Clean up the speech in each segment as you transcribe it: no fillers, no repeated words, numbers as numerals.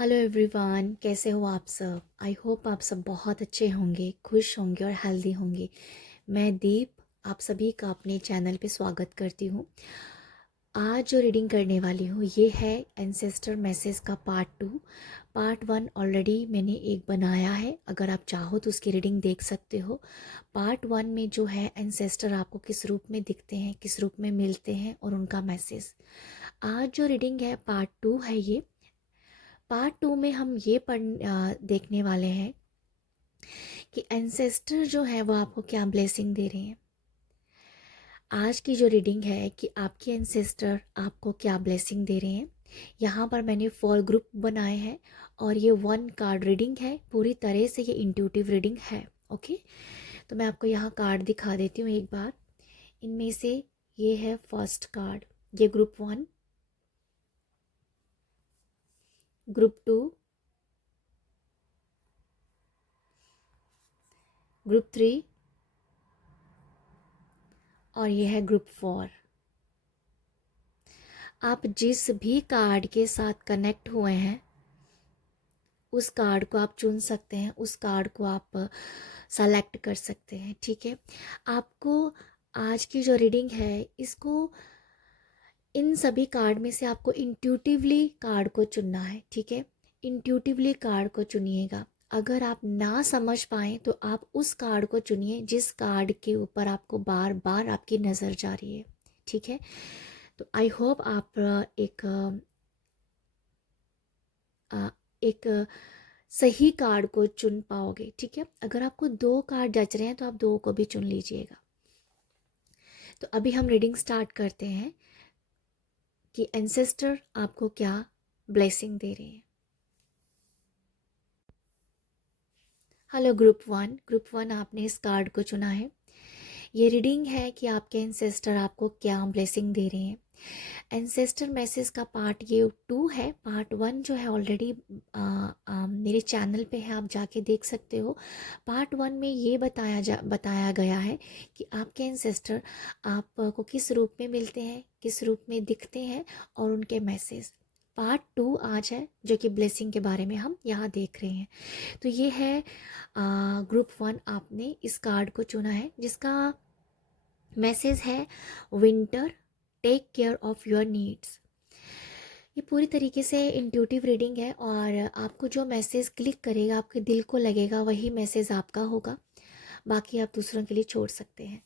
Hello everyone, कैसे हो आप सब। आई होप आप सब बहुत अच्छे होंगे, खुश होंगे और हेल्दी होंगे। मैं दीप आप सभी का अपने चैनल पे स्वागत करती हूँ। आज जो रीडिंग करने वाली हूँ ये है एंसेस्टर मैसेज का पार्ट 2। पार्ट 1 ऑलरेडी मैंने एक बनाया है, अगर आप चाहो तो उसकी रीडिंग देख सकते हो। पार्ट 1 में जो है एंसेस्टर आपको किस रूप में दिखते हैं, किस रूप में मिलते हैं और उनका मैसेज। आज जो रीडिंग है पार्ट 2 है ये। पार्ट 2 में हम ये देखने वाले हैं कि एंसेस्टर जो है वो आपको क्या ब्लेसिंग दे रहे हैं। आज की जो रीडिंग है कि आपके एंसेस्टर आपको क्या ब्लेसिंग दे रहे हैं। यहाँ पर मैंने 4 ग्रुप बनाए हैं और ये 1 कार्ड रीडिंग है। पूरी तरह से ये इंट्यूटिव रीडिंग है। ओके, तो मैं आपको यहाँ कार्ड दिखा देती हूँ एक बार। इनमें से ये है फर्स्ट कार्ड, ये ग्रुप 1, ग्रुप 2, ग्रुप 3 और ये है ग्रुप 4। आप जिस भी कार्ड के साथ कनेक्ट हुए हैं उस कार्ड को आप चुन सकते हैं, उस कार्ड को आप सेलेक्ट कर सकते हैं। ठीक है, आपको आज की जो रीडिंग है इसको इन सभी कार्ड में से आपको इंट्यूटिवली कार्ड को चुनना है। ठीक है, इंट्यूटिवली कार्ड को चुनिएगा। अगर आप ना समझ पाएँ तो आप उस कार्ड को चुनिए जिस कार्ड के ऊपर आपको बार बार आपकी नज़र जा रही है। ठीक है, तो आई होप आप एक सही कार्ड को चुन पाओगे। ठीक है, अगर आपको 2 कार्ड जच रहे हैं तो आप 2 को भी चुन लीजिएगा। तो अभी हम रीडिंग स्टार्ट करते हैं कि एंसेस्टर आपको क्या ब्लेसिंग दे रहे हैं। हेलो ग्रुप वन आपने इस कार्ड को चुना है। ये रीडिंग है कि आपके एंसेस्टर आपको क्या ब्लेसिंग दे रहे हैं। एंसेस्टर मैसेज का पार्ट ये 2 है। पार्ट 1 जो है ऑलरेडी मेरे चैनल पे है, आप जाके देख सकते हो। पार्ट 1 में ये बताया गया है कि आपके एंसेस्टर आपको किस रूप में मिलते हैं, किस रूप में दिखते हैं और उनके मैसेज। पार्ट 2 आज है जो कि ब्लेसिंग के बारे में हम यहाँ देख रहे हैं। तो ये है ग्रुप 1, आपने इस कार्ड को चुना है जिसका मैसेज है winter, take care of your needs. ये पूरी तरीके से इंट्यूटिव रीडिंग है और आपको जो मैसेज क्लिक करेगा, आपके दिल को लगेगा, वही मैसेज आपका होगा। बाकी आप दूसरों के लिए छोड़ सकते हैं।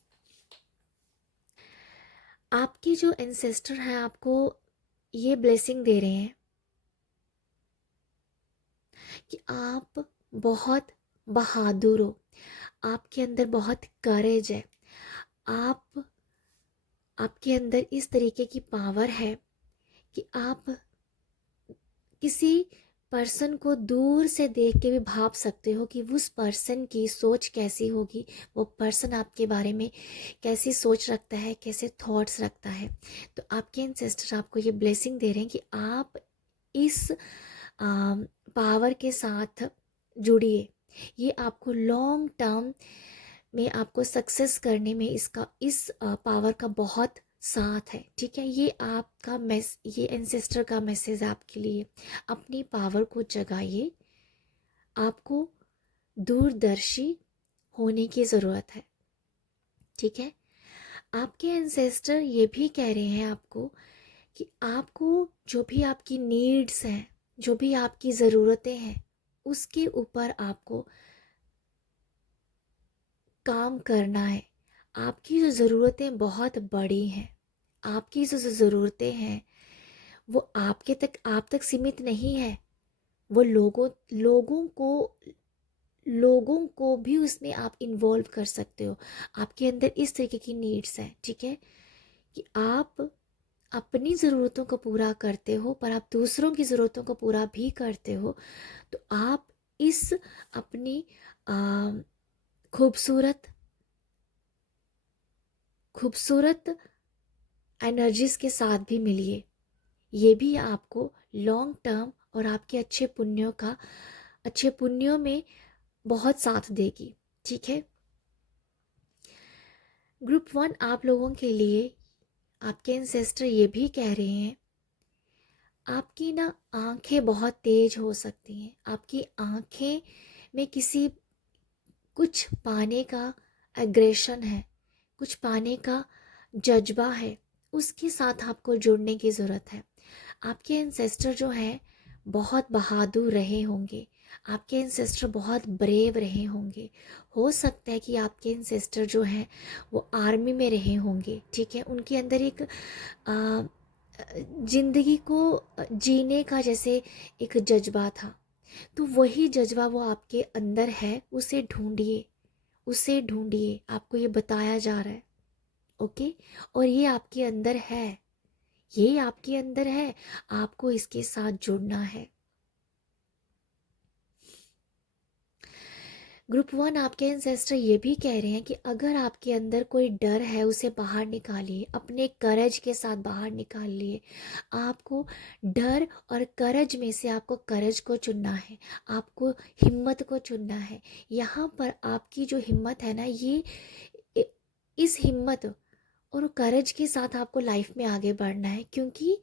आपके जो एंसेस्टर हैं आपको ये ब्लेसिंग दे रहे हैं कि आप बहुत बहादुर हो, आपके अंदर बहुत करेज है। आप आपके अंदर इस तरीके की पावर है कि आप किसी पर्सन को दूर से देख के भी भाप सकते हो कि उस पर्सन की सोच कैसी होगी, वो पर्सन आपके बारे में कैसी सोच रखता है, कैसे थॉट्स रखता है। तो आपके एंसेस्टर आपको ये ब्लेसिंग दे रहे हैं कि आप इस पावर के साथ जुड़िए। ये आपको लॉन्ग टर्म में आपको सक्सेस करने में इस पावर का बहुत साथ है। ठीक है, ये एंसेस्टर का मैसेज आपके लिए। अपनी पावर को जगाइए, आपको दूरदर्शी होने की ज़रूरत है। ठीक है, आपके एंसेस्टर ये भी कह रहे हैं आपको कि आपको जो भी आपकी नीड्स हैं, जो भी आपकी ज़रूरतें हैं, उसके ऊपर आपको काम करना है। आपकी जो ज़रूरतें बहुत बड़ी हैं, आपकी जो ज़रूरतें हैं वो आप तक सीमित नहीं है। वो लोगों को भी उसमें आप इन्वॉल्व कर सकते हो। आपके अंदर इस तरीके की नीड्स हैं। ठीक है, कि आप अपनी ज़रूरतों को पूरा करते हो पर आप दूसरों की ज़रूरतों को पूरा भी करते हो। तो आप इस अपनी आ, खूबसूरत खूबसूरत एनर्जीज के साथ भी मिलिए। ये भी आपको लॉन्ग टर्म और आपके अच्छे पुण्यों में बहुत साथ देगी। ठीक है, ग्रुप 1 आप लोगों के लिए आपके एंसेस्टर ये भी कह रहे हैं आपकी ना आंखें बहुत तेज हो सकती हैं, आपकी आंखें में किसी कुछ पाने का एग्रेशन है, कुछ पाने का जज्बा है, उसके साथ आपको जुड़ने की ज़रूरत है। आपके एंसेस्टर जो हैं बहुत बहादुर रहे होंगे, आपके एंसेस्टर बहुत ब्रेव रहे होंगे। हो सकता है कि आपके एंसेस्टर जो हैं वो आर्मी में रहे होंगे, ठीक है। उनके अंदर एक जिंदगी को जीने का जैसे एक जज्बा था, तो वही जज्बा वो आपके अंदर है, उसे ढूंढिए, उसे ढूंढिए। आपको ये बताया जा रहा है, ओके। और ये आपके अंदर है, ये आपके अंदर है, आपको इसके साथ जुड़ना है। ग्रुप 1 आपके एंसेस्टर ये भी कह रहे हैं कि अगर आपके अंदर कोई डर है उसे बाहर निकालिए, अपने करज के साथ बाहर निकालिए। आपको डर और करज में से आपको करज को चुनना है, आपको हिम्मत को चुनना है। यहाँ पर आपकी जो हिम्मत है ना, ये इस हिम्मत और करज के साथ आपको लाइफ में आगे बढ़ना है, क्योंकि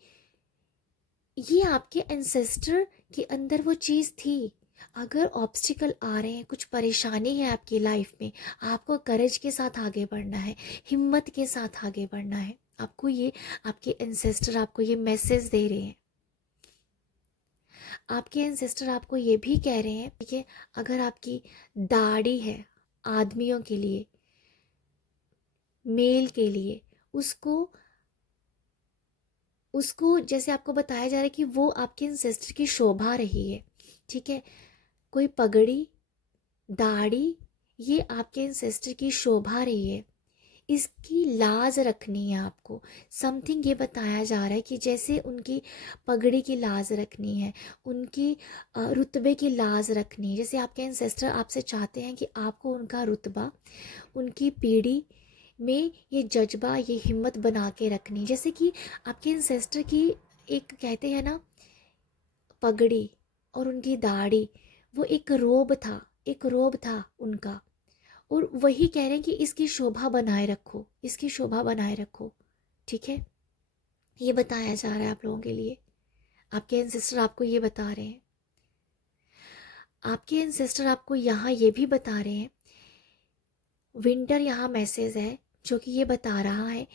ये आपके एंसेस्टर के अंदर वो चीज़ थी। अगर ऑब्स्टिकल आ रहे हैं, कुछ परेशानी है आपकी लाइफ में, आपको करेज के साथ आगे बढ़ना है, हिम्मत के साथ आगे बढ़ना है। आपको ये आपके एंसेस्टर आपको ये मैसेज दे रहे हैं। आपके एंसेस्टर आपको ये भी कह रहे हैं, ठीक है, अगर आपकी दाढ़ी है आदमियों के लिए, मेल के लिए, उसको उसको जैसे आपको बताया जा रहा है कि वो आपके एंसेस्टर की शोभा रही है, ठीक है। कोई पगड़ी, दाढ़ी, ये आपके एंसेस्टर की शोभा रही है, इसकी लाज रखनी है आपको। समथिंग ये बताया जा रहा है कि जैसे उनकी पगड़ी की लाज रखनी है, उनकी रुतबे की लाज रखनी है। जैसे आपके एंसेस्टर आपसे चाहते हैं कि आपको उनका रुतबा, उनकी पीढ़ी में ये जज्बा, ये हिम्मत बना के रखनी। जैसे कि आपके एंसेस्टर की एक कहते हैं ना, पगड़ी और उनकी दाढ़ी, वो एक रोब था, एक रोब था उनका। और वही कह रहे हैं कि इसकी शोभा बनाए रखो, इसकी शोभा बनाए रखो, ठीक है। ये बताया जा रहा है आप लोगों के लिए, आपके एंसेस्टर आपको ये बता रहे हैं। आपके एंसेस्टर आपको यहाँ ये भी बता रहे हैं, विंटर यहाँ मैसेज है जो कि ये बता रहा है,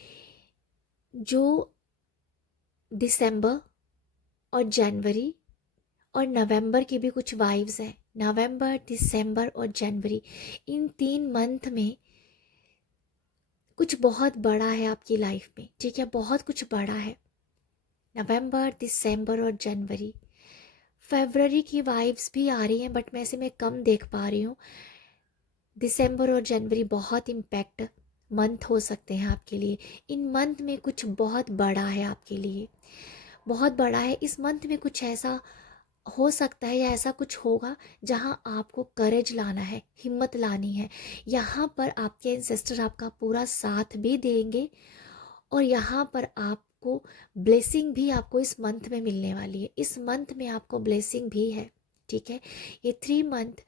जो दिसंबर और जनवरी और नवंबर की भी कुछ वाइब्स हैं। नवंबर, दिसंबर और जनवरी, इन 3 मंथ में कुछ बहुत बड़ा है आपकी लाइफ में, ठीक है, बहुत कुछ बड़ा है। नवंबर, दिसंबर और जनवरी। फरवरी की वाइब्स भी आ रही हैं, बट मैं इसे कम देख पा रही हूँ। दिसंबर और जनवरी बहुत इम्पैक्ट मंथ हो सकते हैं आपके लिए। इन मंथ में कुछ बहुत बड़ा है आपके लिए, बहुत बड़ा है। इस मंथ में कुछ ऐसा हो सकता है या ऐसा कुछ होगा जहां आपको करेज लाना है, हिम्मत लानी है। यहाँ पर आपके एंसेस्टर आपका पूरा साथ भी देंगे, और यहाँ पर आपको ब्लेसिंग भी आपको इस मंथ में मिलने वाली है। इस मंथ में आपको ब्लेसिंग भी है, ठीक है। ये 3 मंथ,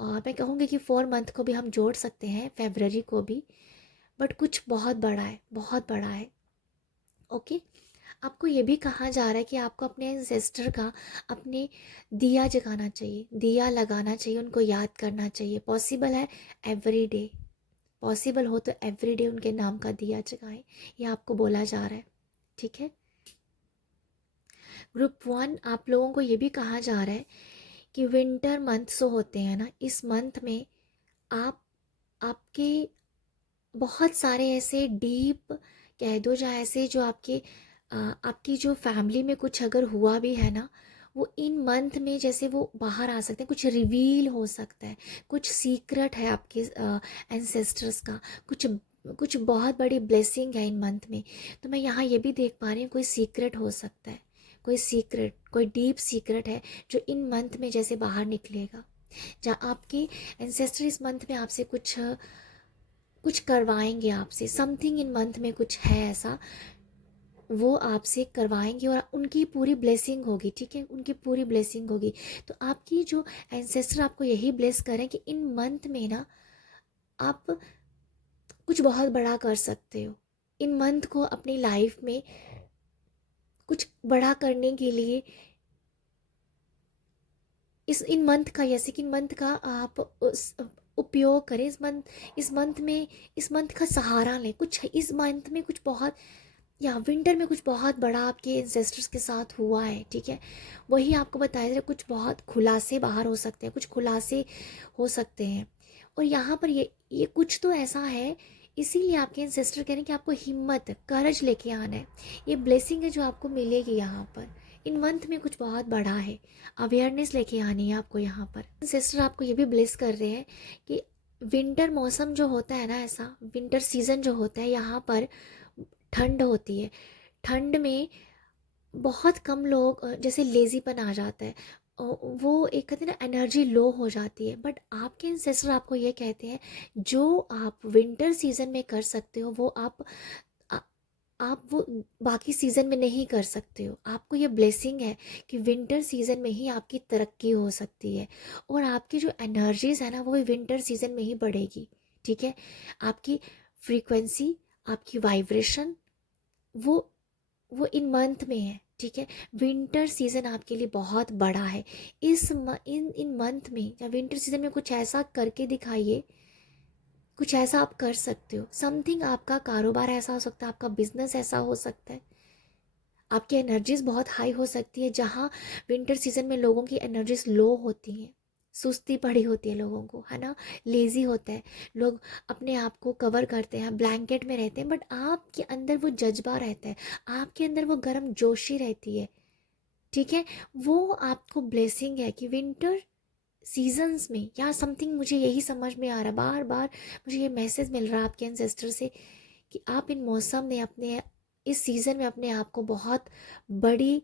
और मैं कहूँगी कि 4 मंथ को भी हम जोड़ सकते हैं, फरवरी को भी, बट कुछ बहुत बड़ा है, बहुत बड़ा है, ओके। आपको ये भी कहा जा रहा है कि आपको अपने एंसेस्टर का अपने दिया जगाना चाहिए, दिया लगाना चाहिए, उनको याद करना चाहिए। पॉसिबल है एवरी डे, पॉसिबल हो तो एवरी डे उनके नाम का दिया जगाएं, ये आपको बोला जा रहा है, ठीक है। ग्रुप 1 आप लोगों को ये भी कहा जा रहा है कि विंटर मंथ्स होते हैं ना, इस मंथ में आप आपके बहुत सारे ऐसे डीप कह दो, या ऐसे जो आपकी जो फैमिली में कुछ अगर हुआ भी है ना, वो इन मंथ में जैसे वो बाहर आ सकते हैं, कुछ रिवील हो सकता है, कुछ सीक्रेट है आपके एंसेस्टर्स का, कुछ कुछ बहुत बड़ी ब्लेसिंग है इन मंथ में। तो मैं यहाँ ये भी देख पा रही हूँ, कोई सीक्रेट हो सकता है, कोई सीक्रेट, कोई डीप सीक्रेट है जो इन मंथ में जैसे बाहर निकलेगा। जहाँ आपके एंसेस्टर इस मंथ में आपसे कुछ करवाएंगे, आपसे समथिंग इन मंथ में कुछ है ऐसा, वो आपसे करवाएंगे और उनकी पूरी ब्लेसिंग होगी, ठीक है, उनकी पूरी ब्लेसिंग होगी। तो आपकी जो एंसेस्टर आपको यही ब्लेस करें कि इन मंथ में ना आप कुछ बहुत बड़ा कर सकते हो। इन मंथ को अपनी लाइफ में कुछ बड़ा करने के लिए इन मंथ का, जैसे कि इन मंथ का आप उपयोग करें। इस मंथ का सहारा लें। कुछ इस मंथ में कुछ बहुत, या विंटर में कुछ बहुत बड़ा आपके एंसेस्टर्स के साथ हुआ है, ठीक है। वही आपको बताया जा रहा है, कुछ बहुत खुलासे बाहर हो सकते हैं, कुछ खुलासे हो सकते हैं। और यहाँ पर ये कुछ तो ऐसा है, इसीलिए आपके एंसेस्टर कह रहे हैं कि आपको हिम्मत, करज लेके आना है। ये ब्लेसिंग है जो आपको मिलेगी यहाँ पर। इन मंथ में कुछ बहुत बड़ा है, अवेयरनेस लेके आनी है आपको यहाँ पर। एंसेस्टर आपको ये भी ब्लेस कर रहे हैं कि विंटर मौसम जो होता है ना, ऐसा विंटर सीजन जो होता है, यहाँ पर ठंड होती है। ठंड में बहुत कम लोग, जैसे लेज़ीपन आ जाता है, वो एक कहते हैं ना, एनर्जी लो हो जाती है। बट आपके एंसेस्टर आपको ये कहते हैं, जो आप विंटर सीजन में कर सकते हो वो आ- आप वो बाकी सीज़न में नहीं कर सकते हो। आपको ये ब्लेसिंग है कि विंटर सीज़न में ही आपकी तरक्की हो सकती है, और आपकी जो एनर्जीज़ है ना, वो भी विंटर सीज़न में ही बढ़ेगी, ठीक है। आपकी फ्रीक्वेंसी, आपकी वाइब्रेशन, वो वो इन मंथ में है, ठीक है। विंटर सीजन आपके लिए बहुत बड़ा है। इन मंथ में या विंटर सीजन में कुछ ऐसा करके दिखाइए, कुछ ऐसा आप कर सकते हो। समथिंग आपका कारोबार ऐसा हो सकता है, आपका बिजनेस ऐसा हो सकता है, आपकी एनर्जीज बहुत हाई हो सकती है। जहाँ विंटर सीजन में लोगों की एनर्जीज लो होती हैं, सुस्ती पड़ी होती है लोगों को, है ना, लेजी होता है लोग, अपने आप को कवर करते हैं, ब्लैंकेट में रहते हैं। बट आपके अंदर वो जज्बा रहता है, आपके अंदर वो गर्म जोशी रहती है, ठीक है। वो आपको ब्लेसिंग है कि विंटर सीजन्स में, या समथिंग, मुझे यही समझ में आ रहा, बार बार मुझे ये मैसेज मिल रहा है आपके एंसेस्टर से, कि आप इन मौसम में, अपने इस सीज़न में अपने आप को बहुत बड़ी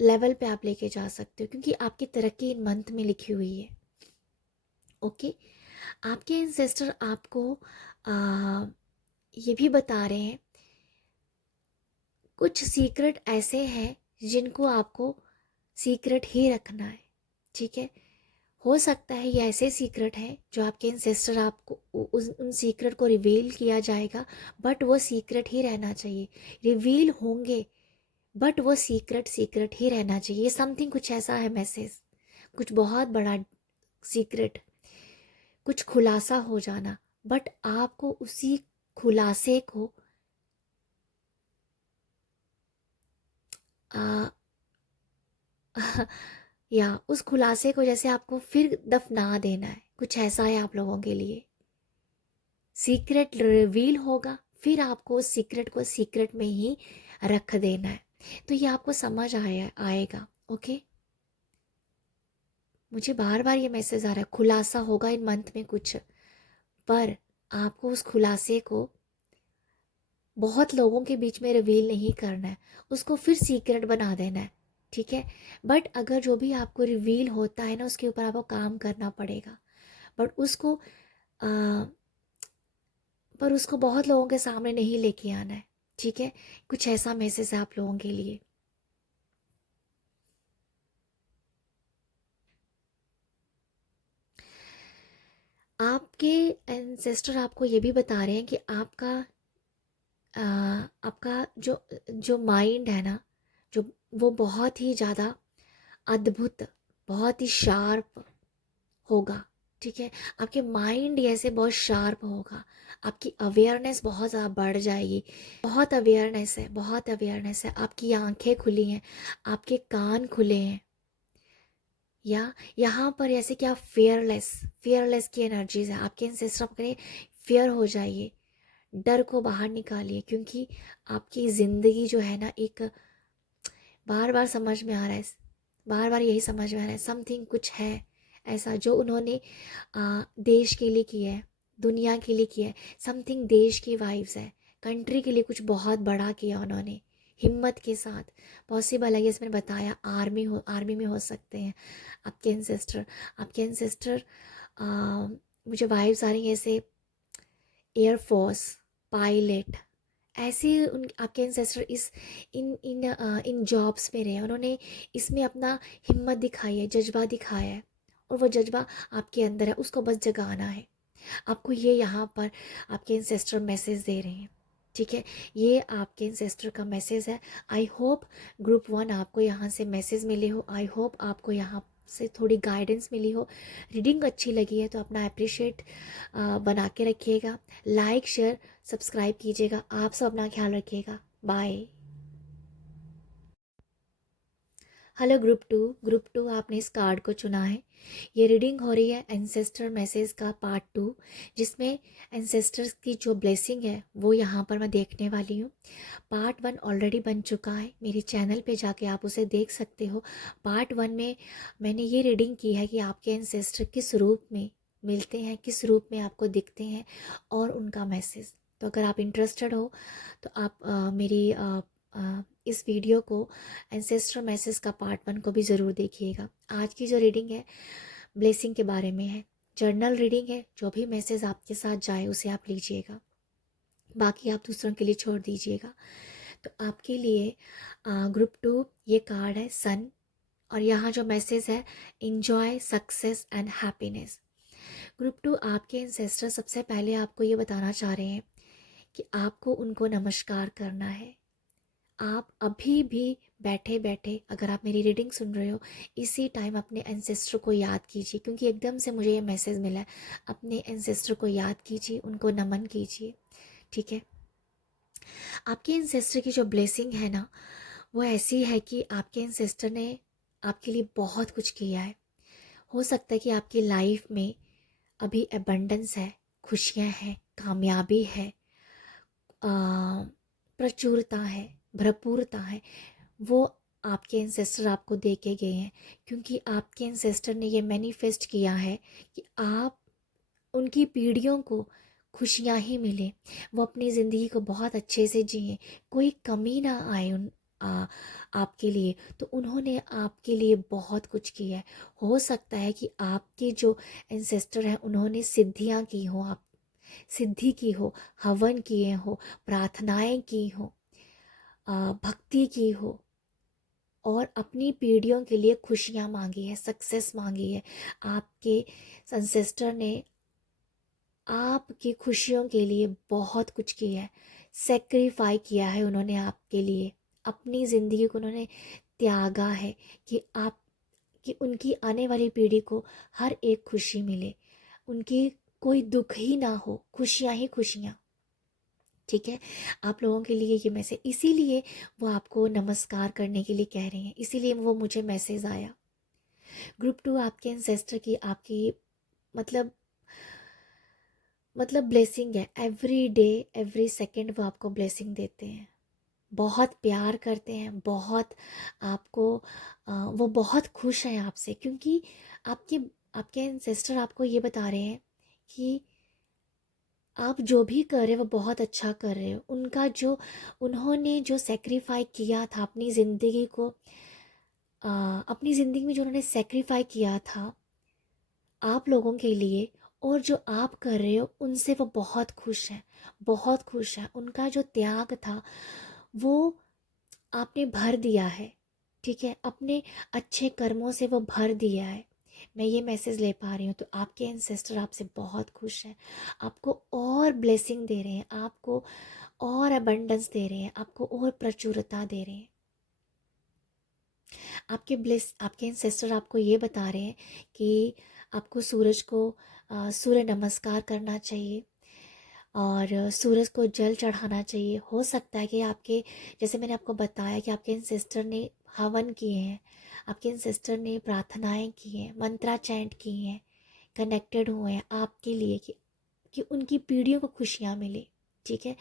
लेवल पे आप लेके जा सकते हो, क्योंकि आपकी तरक्की इन मंथ में लिखी हुई है। ओके, आपके एंसेस्टर आपको ये भी बता रहे हैं, कुछ सीक्रेट ऐसे हैं जिनको आपको सीक्रेट ही रखना है, ठीक है। हो सकता है ये ऐसे सीक्रेट हैं जो आपके एंसेस्टर आपको उन सीक्रेट को रिवील किया जाएगा, बट वो सीक्रेट ही रहना चाहिए। रिवील होंगे, बट वो सीक्रेट सीक्रेट ही रहना चाहिए। ये समथिंग कुछ ऐसा है मैसेज, कुछ बहुत बड़ा सीक्रेट, कुछ खुलासा हो जाना, बट आपको उसी खुलासे को आ, या उस खुलासे को जैसे आपको फिर दफना देना है, कुछ ऐसा है आप लोगों के लिए। सीक्रेट रिवील होगा, फिर आपको उस सीक्रेट को सीक्रेट में ही रख देना है। तो ये आपको समझ आएगा। ओके, मुझे बार बार ये मैसेज आ रहा है, खुलासा होगा इन मंथ में कुछ, पर आपको उस खुलासे को बहुत लोगों के बीच में रिवील नहीं करना है, उसको फिर सीक्रेट बना देना है, ठीक है। बट अगर जो भी आपको रिवील होता है ना, उसके ऊपर आपको काम करना पड़ेगा, बट पर उसको बहुत लोगों के सामने नहीं लेके आना है, ठीक है। कुछ ऐसा मैसेज है आप लोगों के लिए। आपके एंसेस्टर आपको ये भी बता रहे हैं कि आपका जो जो माइंड है ना, जो वो बहुत ही ज़्यादा अद्भुत, बहुत ही शार्प होगा, ठीक है। आपके माइंड ऐसे बहुत शार्प होगा, आपकी अवेयरनेस बहुत ज़्यादा बढ़ जाएगी। बहुत अवेयरनेस है, बहुत अवेयरनेस है। आपकी आंखें खुली हैं, आपके कान खुले हैं, या यहाँ पर ऐसे कि आप फियरलेस की एनर्जीज है आपके एंसेस्टर। आप करें फियर हो जाइए, डर को बाहर निकालिए, क्योंकि आपकी ज़िंदगी जो है ना, एक बार बार समझ में आ रहा है, बार बार यही समझ में आ रहा है, समथिंग कुछ है ऐसा जो उन्होंने देश के लिए किया है, दुनिया के लिए किया है। समथिंग देश की वाइब्स है, कंट्री के लिए कुछ बहुत बड़ा किया उन्होंने, हिम्मत के साथ। पॉसिबल है, जैसे मैंने बताया, आर्मी में हो सकते हैं आपके एंसेस्टर। मुझे वाइब्स आ रही हैं ऐसे, एयरफोर्स पायलट, ऐसे उन आपके एंसेस्टर इस इन इन इन जॉब्स में रहे, उन्होंने इसमें अपना हिम्मत दिखाई है, जज्बा दिखाया है, और वो जज्बा आपके अंदर है, उसको बस जगाना है आपको। ये यहाँ पर आपके एंसेस्टर मैसेज दे रहे हैं, ठीक है, ये आपके एंसेस्टर का मैसेज है। आई होप ग्रुप 1 आपको यहाँ से मैसेज मिले हो, आई होप आपको यहाँ से थोड़ी गाइडेंस मिली हो। रीडिंग अच्छी लगी है तो अपना अप्रिशिएट बना के रखिएगा, लाइक शेयर सब्सक्राइब कीजिएगा। आप सब अपना ख्याल रखिएगा, बाय। हेलो ग्रुप टू आपने इस कार्ड को चुना है। ये रीडिंग हो रही है एंसेस्टर मैसेज का पार्ट 2, जिसमें एंसेस्टर्स की जो ब्लेसिंग है वो यहाँ पर मैं देखने वाली हूँ। पार्ट 1 ऑलरेडी बन चुका है, मेरे चैनल पे जाके आप उसे देख सकते हो। पार्ट 1 में मैंने ये रीडिंग की है कि आपके एंसेस्टर किस रूप में मिलते हैं, किस रूप में आपको दिखते हैं और उनका मैसेज। तो अगर आप इंटरेस्टेड हो तो आप मेरी इस वीडियो को एंसेस्टर मैसेज का पार्ट 1 को भी ज़रूर देखिएगा। आज की जो रीडिंग है ब्लेसिंग के बारे में है, जर्नल रीडिंग है, जो भी मैसेज आपके साथ जाए उसे आप लीजिएगा, बाकी आप दूसरों के लिए छोड़ दीजिएगा। तो आपके लिए ग्रुप 2 ये कार्ड है सन, और यहाँ जो मैसेज है enjoy success and happiness. Group 2 आपके एंसेस्टर सबसे पहले आपको ये बताना चाह रहे हैं कि आपको उनको नमस्कार करना है। आप अभी भी बैठे बैठे अगर आप मेरी रीडिंग सुन रहे हो, इसी टाइम अपने एंसेस्टर को याद कीजिए, क्योंकि एकदम से मुझे ये मैसेज मिला है। अपने एंसेस्टर को याद कीजिए, उनको नमन कीजिए, ठीक है। आपके एंसेस्टर की जो ब्लेसिंग है ना, वो ऐसी है कि आपके एंसेस्टर ने आपके लिए बहुत कुछ किया है। हो सकता है कि आपकी लाइफ में अभी एबंडेंस है, खुशियाँ हैं, कामयाबी है, प्रचुरता है, भरपूरता है, वो आपके एंसेस्टर आपको दे के गए हैं। क्योंकि आपके एंसेस्टर ने ये मैनिफेस्ट किया है कि आप उनकी पीढ़ियों को खुशियाँ ही मिले, वो अपनी ज़िंदगी को बहुत अच्छे से जिए, कोई कमी ना आए आपके लिए। तो उन्होंने आपके लिए बहुत कुछ किया है। हो सकता है कि आपके जो एंसेस्टर हैं उन्होंने सिद्धियाँ की हो, आप सिद्धि की हो, हवन किए हो, प्रार्थनाएं की हो, भक्ति की हो, और अपनी पीढ़ियों के लिए खुशियाँ मांगी है, सक्सेस मांगी है। आपके एंसेस्टर ने आपकी खुशियों के लिए बहुत कुछ किया है, सेक्रीफाई किया है उन्होंने आपके लिए, अपनी ज़िंदगी को उन्होंने त्यागा है कि आप, कि उनकी आने वाली पीढ़ी को हर एक खुशी मिले, उनकी कोई दुख ही ना हो, खुशियाँ ही खुशियाँ, ठीक है। आप लोगों के लिए ये मैसेज, इसीलिए वो आपको नमस्कार करने के लिए कह रहे हैं, इसीलिए वो मुझे मैसेज आया। ग्रुप 2 आपके एंसेस्टर की आपकी मतलब ब्लेसिंग है। एवरी डे एवरी सेकंड वो आपको ब्लेसिंग देते हैं, बहुत प्यार करते हैं, बहुत आपको वो बहुत खुश हैं आपसे, क्योंकि आपके आपके एंसेस्टर आपको ये बता रहे हैं कि आप जो भी कर रहे हो वो बहुत अच्छा कर रहे हो। उनका जो, उन्होंने जो सेक्रीफाई किया था अपनी ज़िंदगी को, अपनी ज़िंदगी में जो उन्होंने सेक्रीफाई किया था आप लोगों के लिए, और जो आप कर रहे हो उनसे वो बहुत खुश हैं, बहुत खुश हैं। उनका जो त्याग था वो आपने भर दिया है, ठीक है, अपने अच्छे कर्मों से वो भर दिया है। मैं ये मैसेज ले पा रही हूँ। तो आपके एंसेस्टर आपसे बहुत खुश हैं, आपको और ब्लेसिंग दे रहे हैं, आपको और अबंडेंस दे रहे हैं, आपको और प्रचुरता दे रहे हैं। आपके एंसेस्टर आपको ये बता रहे हैं कि आपको सूरज को सूर्य नमस्कार करना चाहिए और सूरज को जल चढ़ाना चाहिए। हो सकता है कि आपके, जैसे मैंने आपको बताया कि आपके एंसेस्टर ने हवन किए हैं, आपके एंसेस्टर ने प्रार्थनाएं की हैं, मंत्रा चैंट की हैं, कनेक्टेड हुए हैं आपके लिए कि उनकी पीढ़ियों को खुशियाँ मिले, ठीक है।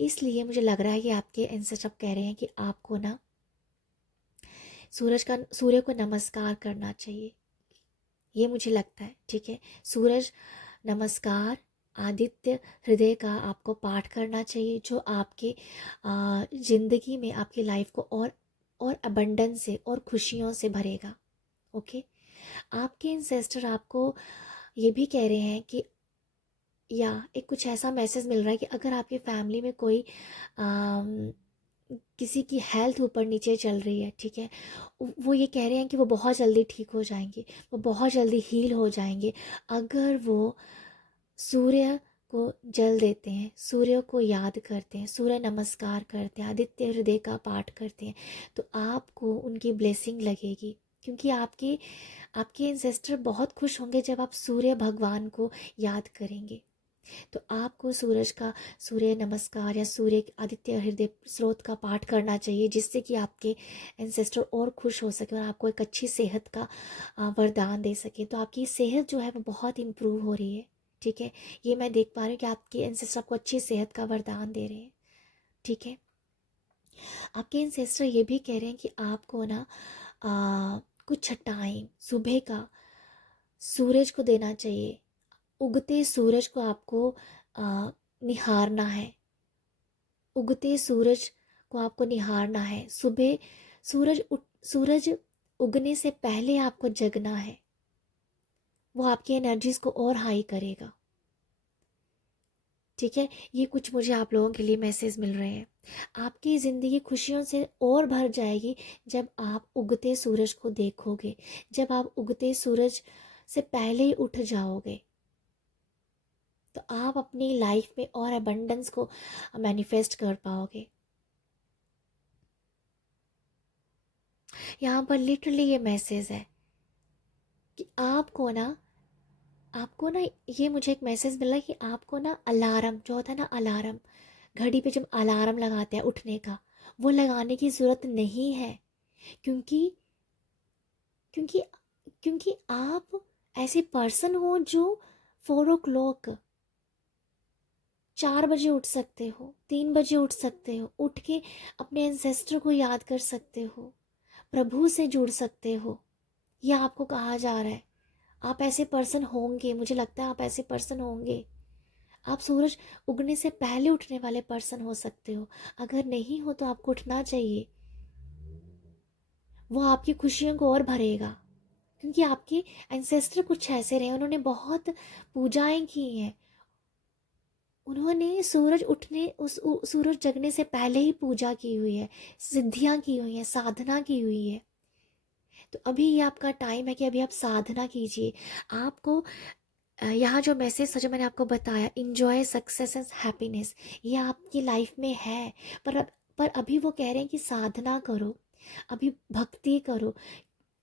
इसलिए मुझे लग रहा है कि आपके एंसेस्टर कह रहे हैं कि आपको ना सूर्य को नमस्कार करना चाहिए, ये मुझे लगता है, ठीक है। सूरज नमस्कार, आदित्य हृदय का आपको पाठ करना चाहिए, जो आपके ज़िंदगी में आपकी लाइफ को और अबंडेंस से और खुशियों से भरेगा, ओके। आपके एंसेस्टर आपको ये भी कह रहे हैं कि, या एक कुछ ऐसा मैसेज मिल रहा है कि अगर आपकी फैमिली में कोई किसी की हेल्थ ऊपर नीचे चल रही है, ठीक है, वो ये कह रहे हैं कि वो बहुत जल्दी ठीक हो जाएंगे, वो बहुत जल्दी हील हो जाएंगे अगर वो सूर्य को जल देते हैं, सूर्य को याद करते हैं, सूर्य नमस्कार करते हैं, आदित्य हृदय का पाठ करते हैं, तो आपको उनकी ब्लेसिंग लगेगी। क्योंकि आपके आपके एंसेस्टर बहुत खुश होंगे जब आप सूर्य भगवान को याद करेंगे। तो आपको सूर्य नमस्कार या सूर्य आदित्य हृदय स्रोत का पाठ करना चाहिए, जिससे कि आपके एंसेस्टर और खुश हो सके और आपको एक अच्छी सेहत का वरदान दे सके। तो आपकी सेहत जो है वो बहुत इम्प्रूव हो रही है। ठीक है, ये मैं देख पा रही हूँ कि आपके एंसेस्टर आपको अच्छी सेहत का वरदान दे रहे हैं। ठीक है, आपके एंसेस्टर ये भी कह रहे हैं कि आपको ना कुछ टाइम सुबह का सूरज को देना चाहिए। उगते सूरज को आपको निहारना है। उगते सूरज को आपको निहारना है। सुबह सूरज उगने से पहले आपको जगना है। वो आपकी एनर्जीज को और हाई करेगा। ठीक है, ये कुछ मुझे आप लोगों के लिए मैसेज मिल रहे हैं। आपकी ज़िंदगी खुशियों से और भर जाएगी जब आप उगते सूरज को देखोगे, जब आप उगते सूरज से पहले ही उठ जाओगे। तो आप अपनी लाइफ में और अबंडेंस को मैनिफेस्ट कर पाओगे। यहाँ पर लिटरली ये मैसेज है कि आपको ना ये मुझे एक मैसेज मिला कि आपको ना अलार्म जो होता है ना, अलार्म घड़ी पे जब अलार्म लगाते हैं उठने का, वो लगाने की ज़रूरत नहीं है। क्योंकि क्योंकि क्योंकि आप ऐसे पर्सन हो जो 4 o'clock 4 बजे उठ सकते हो, 3 बजे उठ सकते हो, उठ के अपने एंसेस्टर को याद कर सकते हो, प्रभु से जुड़ सकते हो। यह आपको कहा जा रहा है। आप ऐसे पर्सन होंगे, मुझे लगता है आप ऐसे पर्सन होंगे। आप सूरज उगने से पहले उठने वाले पर्सन हो सकते हो। अगर नहीं हो तो आपको उठना चाहिए। वो आपकी खुशियों को और भरेगा। क्योंकि आपके एंसेस्टर कुछ ऐसे रहे, उन्होंने बहुत पूजाएं की हैं। उन्होंने सूरज जगने से पहले ही पूजा की हुई है, सिद्धियां की हुई हैं, साधना की हुई है। तो अभी ये आपका टाइम है कि अभी आप साधना कीजिए। आपको यहाँ जो मैसेज था जो मैंने आपको बताया, इंजॉय सक्सेस एंड हैप्पीनेस, ये आपकी लाइफ में है। पर अभी वो कह रहे हैं कि साधना करो, अभी भक्ति करो।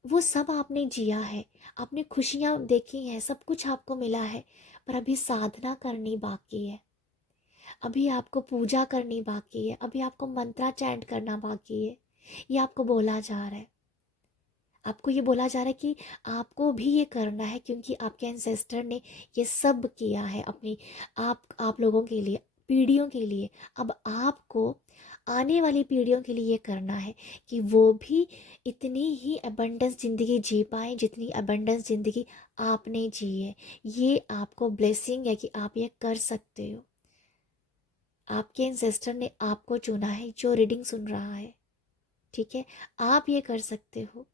वो सब आपने जिया है, आपने खुशियाँ देखी हैं, सब कुछ आपको मिला है, पर अभी साधना करनी बाकी है। अभी आपको पूजा करनी बाकी है, अभी आपको मंत्रा चैंट करना बाकी है। ये आपको बोला जा रहा है। आपको ये बोला जा रहा है कि आपको भी ये करना है, क्योंकि आपके एंसेस्टर ने ये सब किया है अपनी आप लोगों के लिए, पीढ़ियों के लिए। अब आपको आने वाली पीढ़ियों के लिए ये करना है कि वो भी इतनी ही अबंडेंस ज़िंदगी जी पाएँ जितनी अबंडेंस ज़िंदगी आपने जी है। ये आपको ब्लेसिंग है कि आप ये कर सकते हो। आपके एंसेस्टर ने आपको चुना है जो रीडिंग सुन रहा है। ठीक है, आप ये कर सकते हो।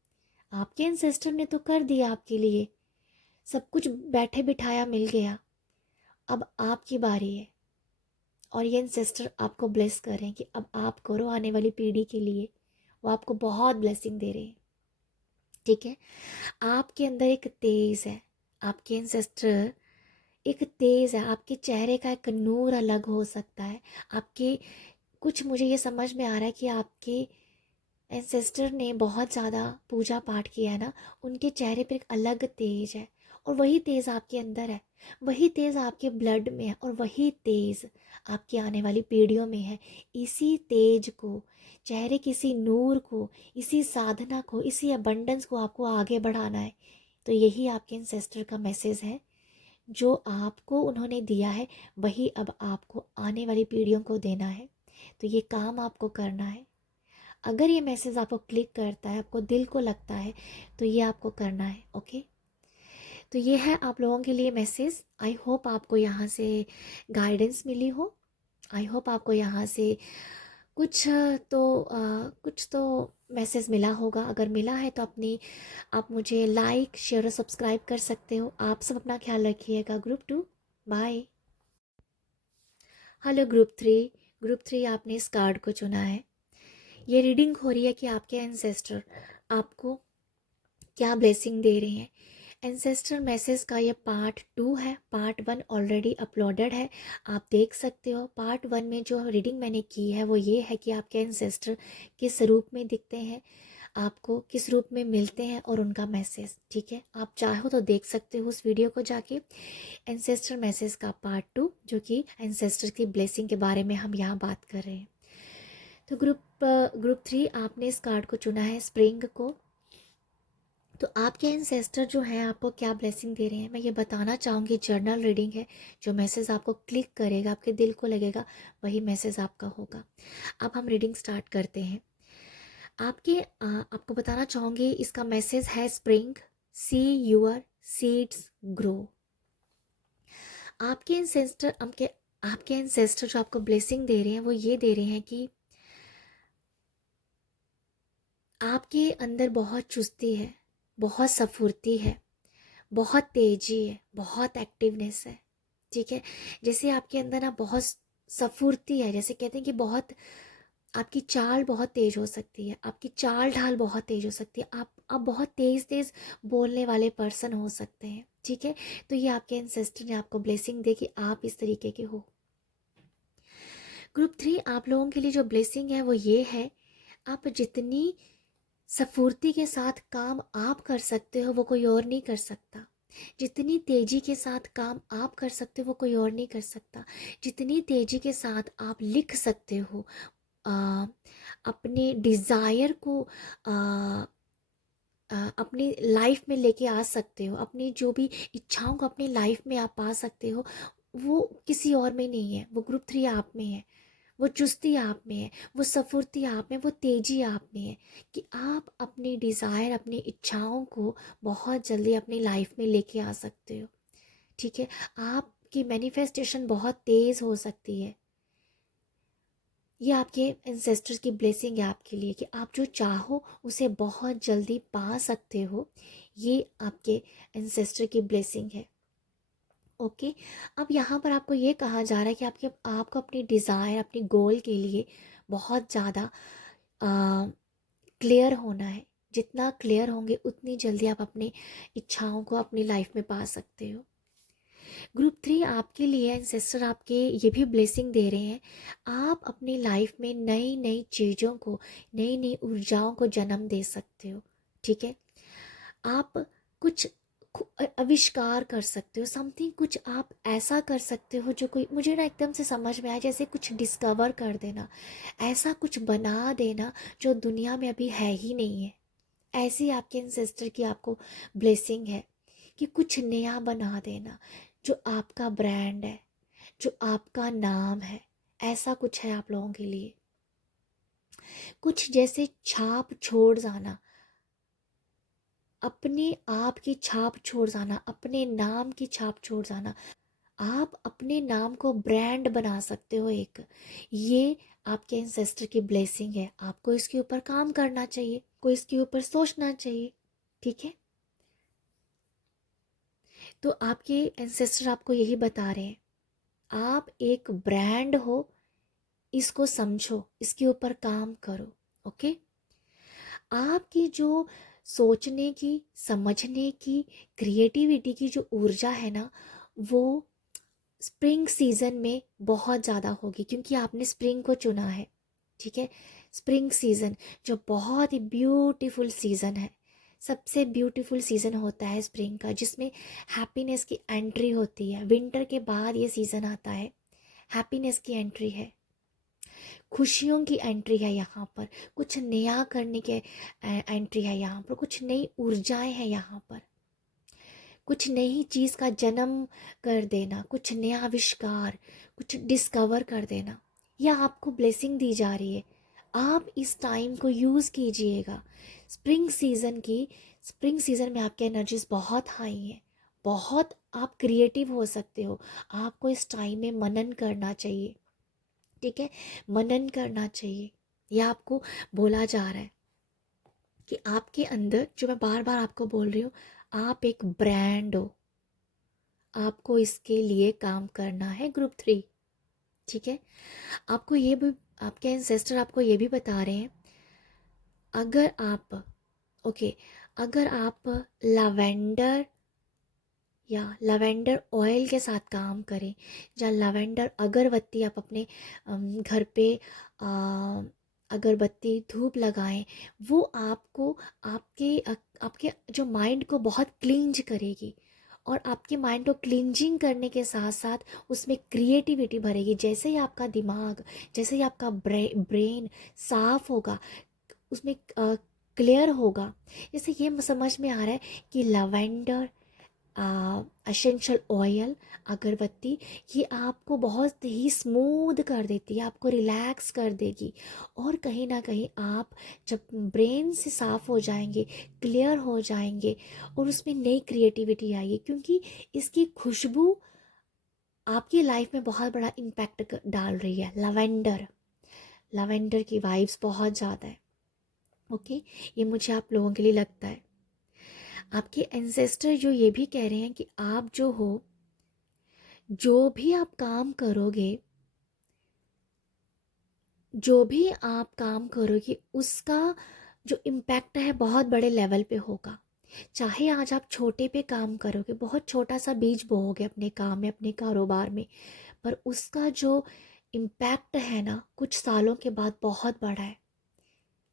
आपके एंसेस्टर ने तो कर दिया आपके लिए, सब कुछ बैठे बिठाया मिल गया। अब आपकी बारी है और ये एंसेस्टर आपको ब्लेस कर रहे हैं कि अब आप करो आने वाली पीढ़ी के लिए। वो आपको बहुत ब्लेसिंग दे रहे हैं। ठीक है, आपके अंदर एक तेज है, आपके एंसेस्टर एक तेज है। आपके चेहरे का एक नूर अलग हो सकता है। आपके कुछ मुझे ये समझ में आ रहा है कि आपके एंसेस्टर ने बहुत ज़्यादा पूजा पाठ किया है ना, उनके चेहरे पर एक अलग तेज है। और वही तेज़ आपके अंदर है, वही तेज़ आपके ब्लड में है, और वही तेज़ आपकी आने वाली पीढ़ियों में है। इसी तेज को, चेहरे की इसी नूर को, इसी साधना को, इसी अबंडेंस को आपको आगे बढ़ाना है। तो यही आपके एंसेस्टर का मैसेज है। जो आपको उन्होंने दिया है वही अब आपको आने वाली पीढ़ियों को देना है। तो ये काम आपको करना है। अगर ये मैसेज आपको क्लिक करता है, आपको दिल को लगता है, तो ये आपको करना है। ओके, तो ये है आप लोगों के लिए मैसेज। आई होप आपको यहाँ से गाइडेंस मिली हो। आई होप आपको यहाँ से कुछ कुछ तो मैसेज मिला होगा। अगर मिला है तो आप मुझे लाइक शेयर और सब्सक्राइब कर सकते हो। आप सब अपना ख्याल रखिएगा। Group 2 bye. हेलो ग्रुप 3 आपने इस कार्ड को चुना है। ये रीडिंग हो रही है कि आपके एंसेस्टर आपको क्या ब्लेसिंग दे रहे हैं। एंसेस्टर मैसेज का ये पार्ट 2 है। पार्ट 1 ऑलरेडी अपलोडेड है, आप देख सकते हो। पार्ट 1 में जो रीडिंग मैंने की है वो ये है कि आपके एंसेस्टर किस रूप में दिखते हैं, आपको किस रूप में मिलते हैं और उनका मैसेज। ठीक है, आप चाहो तो देख सकते हो उस वीडियो को जाके। एंसेस्टर मैसेज का पार्ट 2 जो कि एंसेस्टर की ब्लेसिंग के बारे में हम यहाँ बात कर रहे हैं। तो ग्रुप 3 आपने इस कार्ड को चुना है, स्प्रिंग को। तो आपके एंसेस्टर जो हैं आपको क्या ब्लेसिंग दे रहे हैं, मैं ये बताना चाहूँगी। जर्नल रीडिंग है, जो मैसेज आपको क्लिक करेगा, आपके दिल को लगेगा, वही मैसेज आपका होगा। अब हम रीडिंग स्टार्ट करते हैं। आपको बताना चाहूँगी, इसका मैसेज है spring, see your seeds grow. आपके एंसेस्टर जो आपको ब्लेसिंग दे रहे हैं वो ये दे रहे हैं कि आपके अंदर बहुत चुस्ती है, बहुत सफुर्ती है, बहुत तेजी है, बहुत एक्टिवनेस है। ठीक है, जैसे आपके अंदर ना बहुत सफुर्ती है, जैसे कहते हैं कि बहुत आपकी चाल बहुत तेज हो सकती है, आपकी चाल ढाल बहुत तेज हो सकती है, आप बहुत तेज तेज बोलने वाले पर्सन हो सकते हैं। ठीक है, तो ये आपके एंसेस्टर ने आपको ब्लेसिंग दे कि आप इस तरीके के हो। ग्रुप 3 आप लोगों के लिए जो ब्लेसिंग है वो ये है, आप जितनी सफुर्ती के साथ काम आप कर सकते हो वो कोई और नहीं कर सकता। जितनी तेजी के साथ काम आप कर सकते हो वो कोई और नहीं कर सकता। जितनी तेजी के साथ आप लिख सकते हो, आ, अपने डिज़ायर को अपनी लाइफ में लेके आ सकते हो, अपनी जो भी इच्छाओं को अपनी लाइफ में आप पा सकते हो, वो किसी और में नहीं है, वो ग्रुप 3 आप में है। वो चुस्ती आप में है, वो सफुर्ती आप में, वो तेजी आप में है कि आप अपनी डिज़ायर, अपनी इच्छाओं को बहुत जल्दी अपनी लाइफ में लेके आ सकते हो। ठीक है, आपकी मैनिफेस्टेशन बहुत तेज़ हो सकती है। ये आपके एंसेस्टर्स की ब्लेसिंग है आपके लिए कि आप जो चाहो उसे बहुत जल्दी पा सकते हो। ये आपके एंसेस्टर की ब्लेसिंग है। ओके, अब यहाँ पर आपको ये कहा जा रहा है कि आपको अपनी डिज़ायर, अपनी गोल के लिए बहुत ज़्यादा क्लियर होना है। जितना क्लियर होंगे उतनी जल्दी आप अपनी इच्छाओं को अपनी लाइफ में पा सकते हो। ग्रुप 3 आपके लिए एंसेस्टर आपके ये भी ब्लेसिंग दे रहे हैं, आप अपनी लाइफ में नई नई चीज़ों को, नई नई ऊर्जाओं को जन्म दे सकते हो। ठीक है, आप कुछ आविष्कार कर सकते हो, समथिंग कुछ आप ऐसा कर सकते हो जो कोई, मुझे ना एकदम से समझ में आया, जैसे कुछ डिस्कवर कर देना, ऐसा कुछ बना देना जो दुनिया में अभी है ही नहीं है। ऐसी आपके एंसेस्टर की आपको ब्लेसिंग है कि कुछ नया बना देना, जो आपका ब्रांड है, जो आपका नाम है, ऐसा कुछ है आप लोगों के लिए। कुछ जैसे छाप छोड़ जाना, अपने आप की छाप छोड़ जाना, अपने नाम की छाप छोड़ जाना। आप अपने नाम को ब्रांड बना सकते हो एक, ये आपके एंसेस्टर की ब्लेसिंग है। आपको इसके ऊपर काम करना चाहिए, को इसके ऊपर सोचना चाहिए। ठीक है, तो आपके एंसेस्टर आपको यही बता रहे हैं, आप एक ब्रांड हो, इसको समझो, इसके ऊपर काम करो। ओके, आपकी जो सोचने की, समझने की, क्रिएटिविटी की जो ऊर्जा है ना, वो स्प्रिंग सीजन में बहुत ज़्यादा होगी, क्योंकि आपने स्प्रिंग को चुना है। ठीक है, स्प्रिंग सीजन जो बहुत ही ब्यूटीफुल सीज़न है, सबसे ब्यूटीफुल सीज़न होता है स्प्रिंग का, जिसमें हैप्पीनेस की एंट्री होती है। विंटर के बाद ये सीज़न आता है, हैप्पीनेस की एंट्री है, खुशियों की एंट्री है। यहाँ पर कुछ नया करने के एंट्री है, यहाँ पर कुछ नई ऊर्जाएं हैं, यहाँ पर कुछ नई चीज़ का जन्म कर देना, कुछ नया आविष्कार, कुछ डिस्कवर कर देना, यह आपको ब्लेसिंग दी जा रही है। आप इस टाइम को यूज़ कीजिएगा। स्प्रिंग सीज़न की, स्प्रिंग सीज़न में आपके एनर्जीज बहुत हाई हैं, बहुत आप क्रिएटिव हो सकते हो। आपको इस टाइम में मनन करना चाहिए। ठीक है, मनन करना चाहिए। यह आपको बोला जा रहा है कि आपके अंदर, जो मैं बार बार आपको बोल रही हूँ, आप एक ब्रांड हो, आपको इसके लिए काम करना है ग्रुप 3। ठीक है, आपको ये भी, आपके एंसेस्टर आपको ये भी बता रहे हैं, अगर आप, ओके, अगर आप लावेंडर या लैवेंडर ऑयल के साथ काम करें, या लैवेंडर अगरबत्ती आप अपने घर पे अगरबत्ती धूप लगाएं। वो आपको आपके जो माइंड को बहुत क्लींज करेगी, और आपके माइंड को क्लींजिंग करने के साथ साथ उसमें क्रिएटिविटी भरेगी। जैसे ही आपका दिमाग, जैसे ही आपका ब्रेन साफ होगा, उसमें क्लियर होगा। जैसे ये समझ में आ रहा है कि लैवेंडर एसेंशियल ऑयल अगरबत्ती ये आपको बहुत ही स्मूथ कर देती है, आपको रिलैक्स कर देगी। और कहीं ना कहीं आप जब ब्रेन से साफ़ हो जाएंगे, क्लियर हो जाएंगे, और उसमें नई क्रिएटिविटी आएगी, क्योंकि इसकी खुशबू आपकी लाइफ में बहुत बड़ा इम्पैक्ट डाल रही है। लैवेंडर, लैवेंडर की वाइब्स बहुत ज़्यादा है। ओके, ये मुझे आप लोगों के लिए लगता है। आपके एंसेस्टर जो ये भी कह रहे हैं कि आप जो हो, जो भी आप काम करोगे, जो भी आप काम करोगे उसका जो इम्पैक्ट है बहुत बड़े लेवल पे होगा। चाहे आज आप छोटे पे काम करोगे, बहुत छोटा सा बीज बोओगे अपने काम में, अपने कारोबार में, पर उसका जो इम्पैक्ट है ना कुछ सालों के बाद बहुत बड़ा है।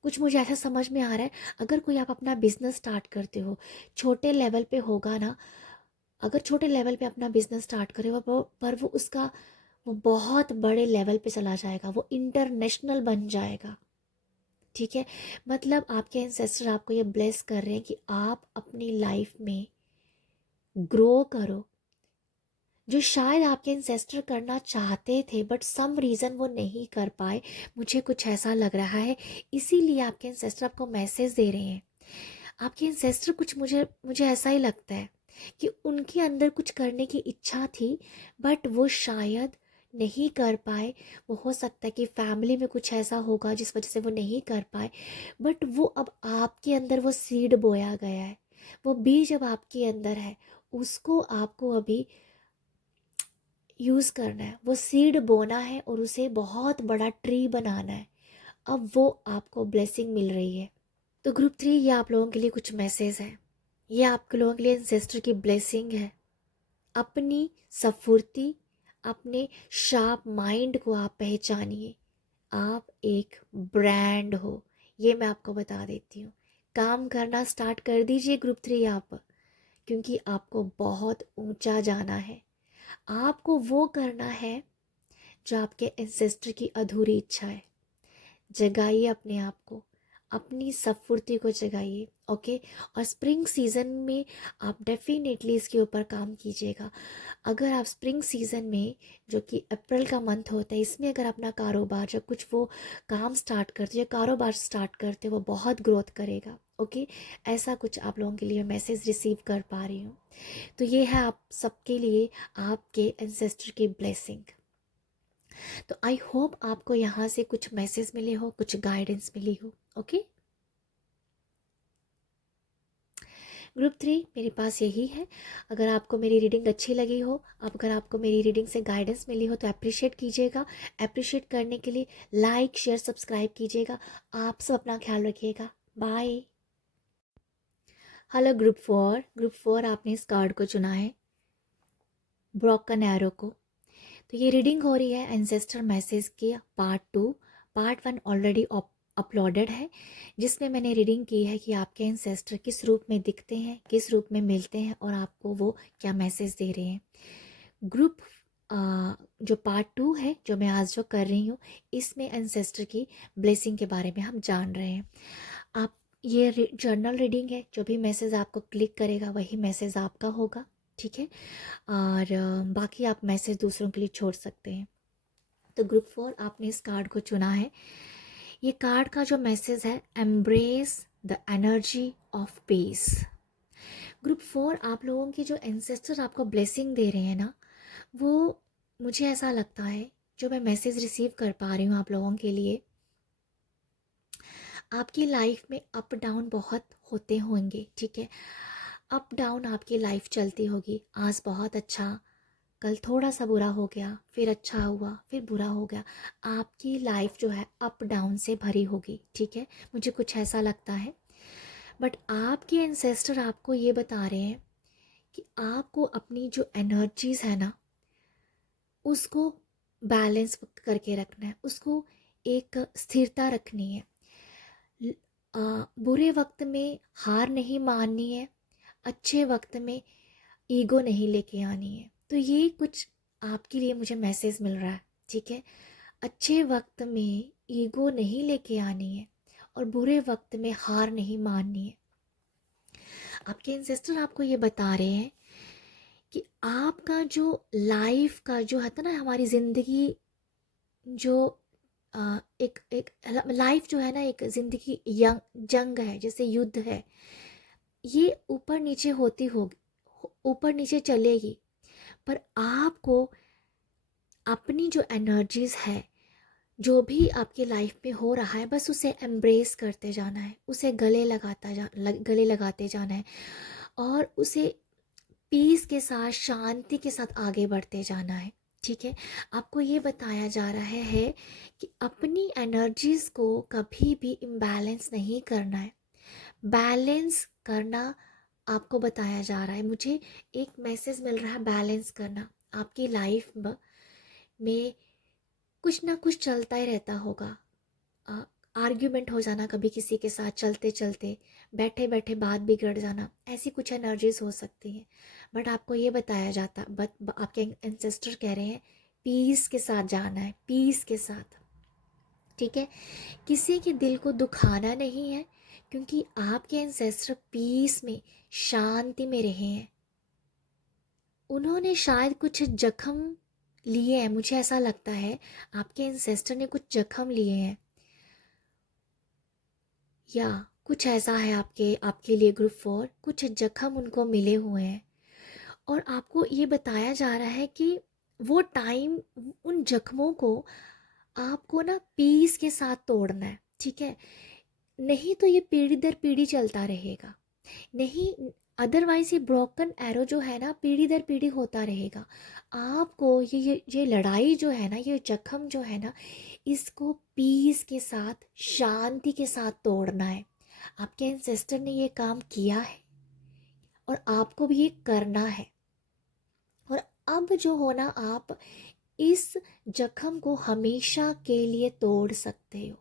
कुछ मुझे ऐसा समझ में आ रहा है, अगर कोई आप अपना बिजनेस स्टार्ट करते हो, छोटे लेवल पे होगा ना, अगर छोटे लेवल पे अपना बिजनेस स्टार्ट करे पर वो उसका वो बहुत बड़े लेवल पे चला जाएगा, वो इंटरनेशनल बन जाएगा। ठीक है, मतलब आपके एंसेस्टर आपको ये ब्लेस कर रहे हैं कि आप अपनी लाइफ में ग्रो करो, जो शायद आपके एंसेस्टर करना चाहते थे बट सम रीज़न वो नहीं कर पाए। मुझे कुछ ऐसा लग रहा है, इसीलिए आपके एंसेस्टर आपको मैसेज दे रहे हैं। आपके एंसेस्टर कुछ मुझे मुझे ऐसा ही लगता है कि उनके अंदर कुछ करने की इच्छा थी, बट वो शायद नहीं कर पाए। वो हो सकता है कि फैमिली में कुछ ऐसा होगा जिस वजह से वो नहीं कर पाए, बट वो अब आपके अंदर वो सीड बोया गया है, वो बीज अब आपके अंदर है, उसको आपको अभी यूज़ करना है, वो सीड बोना है और उसे बहुत बड़ा ट्री बनाना है। अब वो आपको ब्लेसिंग मिल रही है। तो ग्रुप 3, ये आप लोगों के लिए कुछ मैसेज है, ये आप लोगों के लिए एंसेस्टर की ब्लेसिंग है। अपनी सफुर्ती, अपने शार्प माइंड को आप पहचानिए। आप एक ब्रांड हो, ये मैं आपको बता देती हूँ। काम करना स्टार्ट कर दीजिए ग्रुप 3 आप, क्योंकि आपको बहुत ऊंचा जाना है। आपको वो करना है जो आपके एंसेस्टर की अधूरी इच्छा है। जगाइए अपने आप को, अपनी स्फूर्ति को जगाइए। ओके, और स्प्रिंग सीज़न में आप डेफिनेटली इसके ऊपर काम कीजिएगा। अगर आप स्प्रिंग सीज़न में, जो कि अप्रैल का मंथ होता है, इसमें अगर अपना कारोबार जब कुछ वो काम स्टार्ट करते, कारोबार स्टार्ट करते, वो बहुत ग्रोथ करेगा। ओके, ऐसा कुछ आप लोगों के लिए मैसेज रिसीव कर पा रही हूँ। तो ये है आप सबके लिए आपके एंसेस्टर की ब्लेसिंग। तो आई होप आपको यहाँ से कुछ मैसेज मिले हो, कुछ गाइडेंस मिली हो। ओके, ग्रुप 3 मेरे पास यही है। अगर आपको मेरी रीडिंग अच्छी लगी हो, अगर आपको मेरी रीडिंग से गाइडेंस मिली हो, तो अप्रिशिएट कीजिएगा। अप्रिशिएट करने के लिए लाइक शेयर सब्सक्राइब कीजिएगा। आप सब अपना ख्याल रखिएगा। बाय। हेलो ग्रुप 4 आपने इस कार्ड को चुना है, ब्रोकन एरो को। तो ये रीडिंग हो रही है एंसेस्टर मैसेज की पार्ट 2। पार्ट 1 ऑलरेडी अपलोडेड है, जिसमें मैंने रीडिंग की है कि आपके एंसेस्टर किस रूप में दिखते हैं, किस रूप में मिलते हैं, और आपको वो क्या मैसेज दे रहे हैं। ग्रुप जो पार्ट 2 है, जो मैं आज जो कर रही हूँ, इसमें एंसेस्टर की ब्लेसिंग के बारे में हम जान रहे हैं। आप ये जर्नल रीडिंग है, जो भी मैसेज आपको क्लिक करेगा वही मैसेज आपका होगा। ठीक है, और बाकी आप मैसेज दूसरों के लिए छोड़ सकते हैं। तो ग्रुप 4 आपने इस कार्ड को चुना है। ये कार्ड का जो मैसेज है, embrace the energy of piece. Group 4 आप लोगों की जो एंसेस्टर आपको ब्लेसिंग दे रहे हैं ना, वो मुझे ऐसा लगता है, जो मैं मैसेज रिसीव कर पा रही हूँ आप लोगों के लिए, आपकी लाइफ में अप डाउन बहुत होते होंगे। ठीक है, अप डाउन आपकी लाइफ चलती होगी। आज बहुत अच्छा, कल थोड़ा सा बुरा हो गया, फिर अच्छा हुआ, फिर बुरा हो गया। आपकी लाइफ जो है अप डाउन से भरी होगी। ठीक है, मुझे कुछ ऐसा लगता है। बट आपके एंसेस्टर आपको ये बता रहे हैं कि आपको अपनी जो एनर्जीज है ना उसको बैलेंस करके रखना है, उसको एक स्थिरता रखनी है। बुरे वक्त में हार नहीं माननी है, अच्छे वक्त में ईगो नहीं लेके आनी है। तो ये कुछ आपके लिए मुझे मैसेज मिल रहा है, ठीक है। अच्छे वक्त में ईगो नहीं लेके आनी है और बुरे वक्त में हार नहीं माननी है। आपके एंसेस्टर आपको ये बता रहे हैं कि आपका जो लाइफ का जो है ना, हमारी ज़िंदगी जो एक एक लाइफ जो है ना, एक ज़िंदगी यंग जंग है, जैसे युद्ध है। ये ऊपर नीचे होती होगी, ऊपर नीचे चलेगी, पर आपको अपनी जो एनर्जीज है, जो भी आपकी लाइफ में हो रहा है, बस उसे एम्ब्रेस करते जाना है, उसे गले लगाते जाना है और उसे पीस के साथ, शांति के साथ आगे बढ़ते जाना है, ठीक है। आपको ये बताया जा रहा है कि अपनी एनर्जीज को कभी भी इम्बैलेंस नहीं करना है, बैलेंस करना आपको बताया जा रहा है। मुझे एक मैसेज मिल रहा है, बैलेंस करना। आपकी लाइफ में कुछ ना कुछ चलता ही रहता होगा। आर्ग्यूमेंट हो जाना कभी किसी के साथ, चलते चलते बैठे बैठे बात बिगड़ जाना, ऐसी कुछ एनर्जीज हो सकती हैं। बट आपको ये बताया जाता, बट आपके एंसेस्टर कह रहे हैं पीस के साथ जाना है, पीस के साथ, ठीक है। किसी के दिल को दुखाना नहीं है, क्योंकि आपके एंसेस्टर पीस में, शांति में रहे हैं। उन्होंने शायद कुछ जख्म लिए हैं, मुझे ऐसा लगता है आपके एंसेस्टर ने कुछ जख्म लिए हैं, या कुछ ऐसा है आपके लिए ग्रुप 4, कुछ जख्म उनको मिले हुए हैं। और आपको ये बताया जा रहा है कि वो टाइम, उन जख्मों को आपको ना पीस के साथ तोड़ना है, ठीक है। नहीं तो ये पीढ़ी दर पीढ़ी चलता रहेगा, नहीं, अदरवाइज ये ब्रोकन एरो जो है ना, पीढ़ी दर पीढ़ी होता रहेगा। आपको ये लड़ाई जो है ना, ये जख्म जो है ना, इसको पीस के साथ, शांति के साथ तोड़ना है। आपके एंसेस्टर ने ये काम किया है और आपको भी ये करना है। और अब जो होना, आप इस जख्म को हमेशा के लिए तोड़ सकते हो,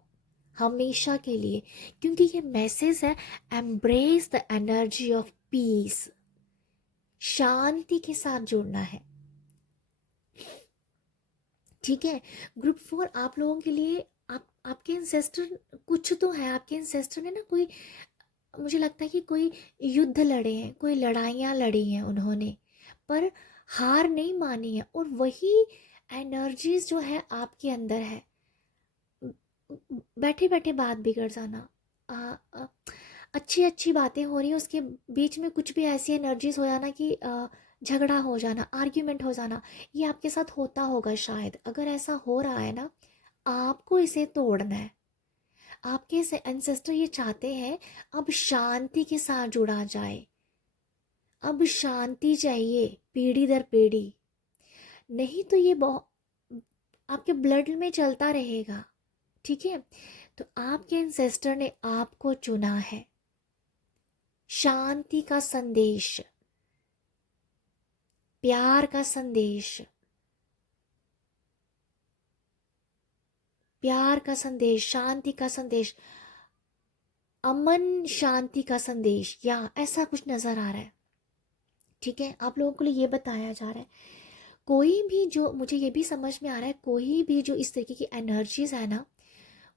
हमेशा के लिए, क्योंकि ये मैसेज है embrace the energy of peace, शांति के साथ जुड़ना है, ठीक है। ग्रुप 4 आप लोगों के लिए, आपके एंसेस्टर कुछ तो है, आपके एंसेस्टर ने ना कोई, मुझे लगता है कि कोई युद्ध लड़े हैं, कोई लड़ाइयाँ लड़ी हैं उन्होंने, पर हार नहीं मानी है। और वही एनर्जीज जो है आपके अंदर है, बैठे बैठे बात बिगड़ जाना, अच्छी अच्छी बातें हो रही हैं, उसके बीच में कुछ भी ऐसी एनर्जीज हो जाना कि झगड़ा हो जाना, आर्ग्यूमेंट हो जाना, ये आपके साथ होता होगा शायद। अगर ऐसा हो रहा है ना, आपको इसे तोड़ना है। आपके एंसेस्टर ये चाहते हैं अब शांति के साथ जुड़ा जाए, अब शांति चाहिए पीढ़ी दर पीढ़ी, नहीं तो ये बहुत आपके ब्लड में चलता रहेगा, ठीक है। तो आपके एंसेस्टर ने आपको चुना है, शांति का संदेश, प्यार का संदेश, प्यार का संदेश, शांति का संदेश, अमन शांति का संदेश, या ऐसा कुछ नजर आ रहा है, ठीक है। आप लोगों को लिए ये बताया जा रहा है, कोई भी जो, मुझे ये भी समझ में आ रहा है, कोई भी जो इस तरीके की एनर्जीज है ना,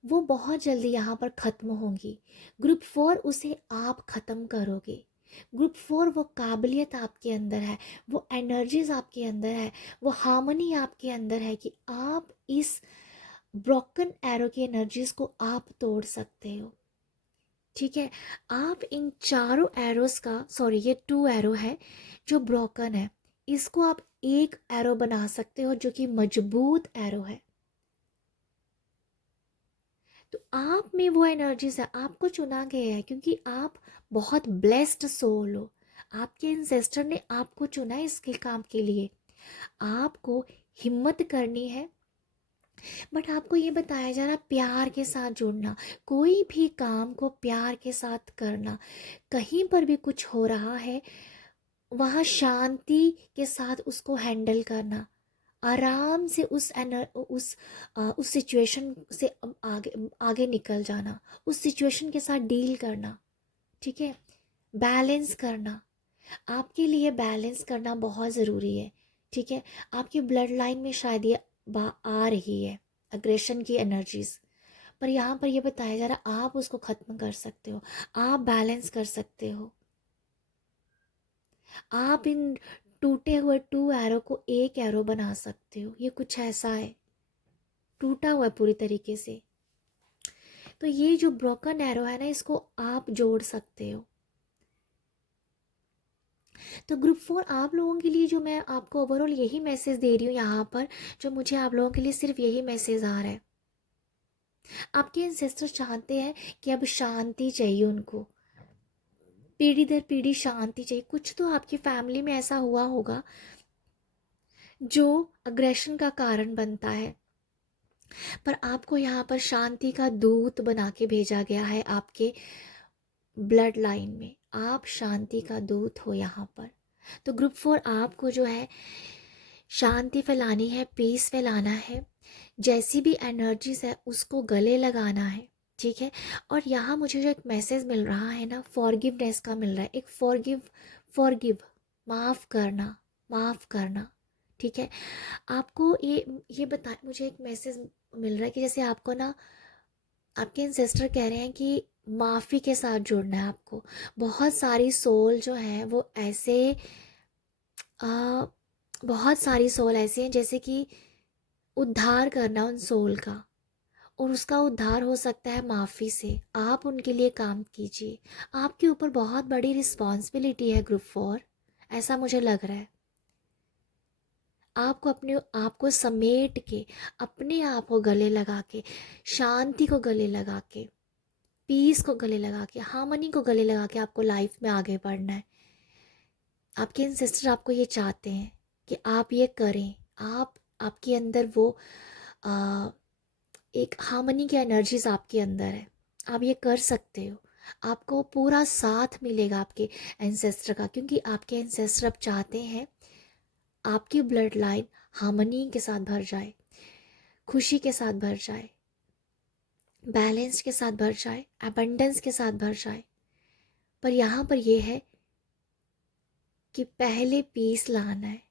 वो बहुत जल्दी यहाँ पर ख़त्म होंगी। ग्रुप 4 उसे आप ख़त्म करोगे। ग्रुप 4 वो काबिलियत आपके अंदर है, वो एनर्जीज आपके अंदर है, वो हार्मनी आपके अंदर है कि आप इस ब्रोकन एरो की एनर्जीज को आप तोड़ सकते हो, ठीक है। आप इन चारों एरोस का, सॉरी ये 2 एरो है जो ब्रोकन है, इसको आप एक एरो बना सकते हो जो कि मजबूत एरो है। तो आप में वो एनर्जीज है, आपको चुना गया है क्योंकि आप बहुत ब्लेस्ड सोल हो। आपके एंसेस्टर ने आपको चुना है इसके काम के लिए। आपको हिम्मत करनी है, बट आपको ये बताया जा रहा प्यार के साथ जुड़ना, कोई भी काम को प्यार के साथ करना। कहीं पर भी कुछ हो रहा है, वहाँ शांति के साथ उसको हैंडल करना, आराम से उस सिचुएशन से आगे आगे निकल जाना, उस सिचुएशन के साथ डील करना, ठीक है। बैलेंस करना, आपके लिए बैलेंस करना बहुत ज़रूरी है, ठीक है। आपकी ब्लड लाइन में शायद ये आ रही है अग्रेशन की एनर्जीज, पर यहाँ पर ये बताया जा रहा है आप उसको ख़त्म कर सकते हो, आप बैलेंस कर सकते हो। आप इन टूटे हुए 2 एरो को एक एरो बना सकते हो, ये कुछ ऐसा है, टूटा हुआ है पूरी तरीके से। तो ये जो ब्रोकन एरो है ना, इसको आप जोड़ सकते हो। तो ग्रुप 4 आप लोगों के लिए जो मैं आपको ओवरऑल यही मैसेज दे रही हूँ यहाँ पर, जो मुझे आप लोगों के लिए सिर्फ यही मैसेज आ रहा है। आपके एंसेस्टर चाहते हैं कि अब शांति चाहिए उनको, पीढ़ी दर पीढ़ी शांति चाहिए। कुछ तो आपकी फैमिली में ऐसा हुआ होगा जो अग्रेशन का कारण बनता है, पर आपको यहाँ पर शांति का दूत बना के भेजा गया है। आपके ब्लड लाइन में आप शांति का दूत हो यहाँ पर। तो ग्रुप 4 आपको जो है शांति फैलानी है, पीस फैलाना है, जैसी भी एनर्जीज है उसको गले लगाना है, ठीक है। और यहाँ मुझे जो एक मैसेज मिल रहा है ना, फॉरगिवनेस का मिल रहा है, एक फॉरगिव, माफ़ करना, माफ़ करना, ठीक है। आपको ये बता, मुझे एक मैसेज मिल रहा है कि जैसे आपको ना आपके एंसेस्टर कह रहे हैं कि माफ़ी के साथ जुड़ना है आपको। बहुत सारी सोल जो है वो ऐसे आ, बहुत सारी सोल ऐसी हैं जैसे कि उद्धार करना उन सोल का, और उसका उद्धार हो सकता है माफ़ी से। आप उनके लिए काम कीजिए, आपके ऊपर बहुत बड़ी रिस्पॉन्सिबिलिटी है ग्रुप 4, ऐसा मुझे लग रहा है। आपको अपने आप को समेट के, अपने आप को गले लगा के, शांति को गले लगा के, पीस को गले लगा के, हार्मनी को गले लगा के आपको लाइफ में आगे बढ़ना है। आपके एंसेस्टर आपको ये चाहते हैं कि आप ये करें। आपके अंदर वो आ, एक हार्मनी की एनर्जीज आपके अंदर है, आप ये कर सकते हो। आपको पूरा साथ मिलेगा आपके एंसेस्टर का, क्योंकि आपके एंसेस्टर अब चाहते हैं आपकी ब्लड लाइन हार्मनी के साथ भर जाए, खुशी के साथ भर जाए, बैलेंस के साथ भर जाए, एबंडेंस के साथ भर जाए। पर यहाँ पर यह है कि पहले पीस लाना है,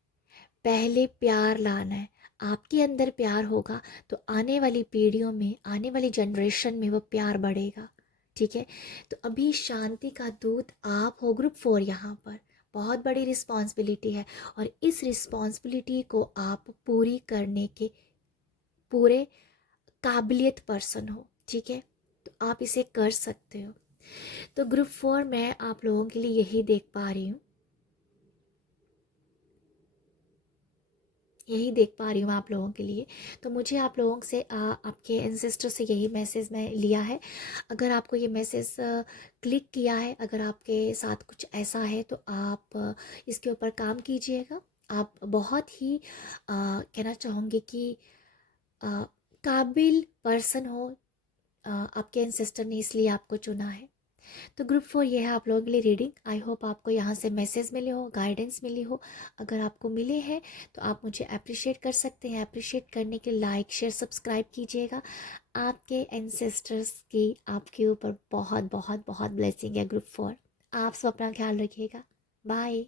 पहले प्यार लाना है। आपके अंदर प्यार होगा तो आने वाली पीढ़ियों में, आने वाली जनरेशन में वो प्यार बढ़ेगा, ठीक है। तो अभी शांति का दूत आप हो ग्रुप 4, यहाँ पर बहुत बड़ी रिस्पॉन्सिबिलिटी है, और इस रिस्पॉन्सिबिलिटी को आप पूरी करने के पूरे काबिलियत पर्सन हो, ठीक है। तो आप इसे कर सकते हो। तो ग्रुप 4 मैं आप लोगों के लिए यही देख पा रही हूँ, यही देख पा रही हूँ आप लोगों के लिए। तो मुझे आप लोगों से आपके एंसेस्टर से यही मैसेज मैं लिया है। अगर आपको ये मैसेज क्लिक किया है, अगर आपके साथ कुछ ऐसा है तो आप इसके ऊपर काम कीजिएगा। आप बहुत ही कहना चाहूँगी कि अ, काबिल पर्सन हो, आपके एंसेस्टर ने इसलिए आपको चुना है। तो ग्रुप 4 ये है आप लोगों के लिए रीडिंग। आई होप आपको यहाँ से मैसेज मिले हो, गाइडेंस मिली हो। अगर आपको मिले हैं तो आप मुझे अप्रिशिएट कर सकते हैं। अप्रिशिएट करने के लाइक शेयर सब्सक्राइब कीजिएगा। आपके एंसेस्टर्स की आपके ऊपर बहुत बहुत बहुत ब्लेसिंग है ग्रुप 4। आप सब अपना ख्याल रखिएगा। बाय।